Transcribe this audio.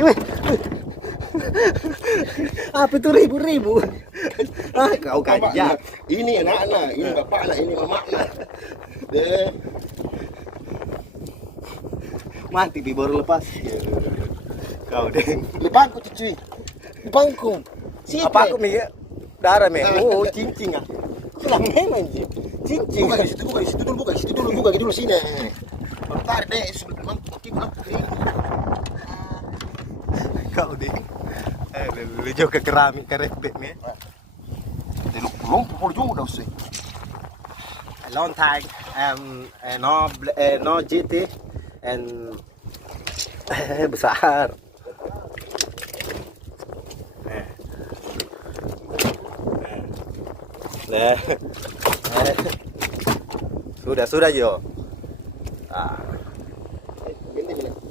weh. Apa itu ribu-ribu? Ah, kau kajak. Ini anak-anak, ini bapaknya, ini mamaknya. Deh. Mati Pi, baru lepas. Kau deh. Di bangku cuy. Di bangku. Apa aku nih? Darah meh. Oh, cincin ah. Bilang memang cincin. Buka di situ, buka di situ dulu, buka di situ dulu, buka di dulu sini. Bentar deh, sebelum Kau deh. Lu juga keramik kerepek nih. Lumpur juga sih. Long time no GT and besar. Sudah Jo. Ah.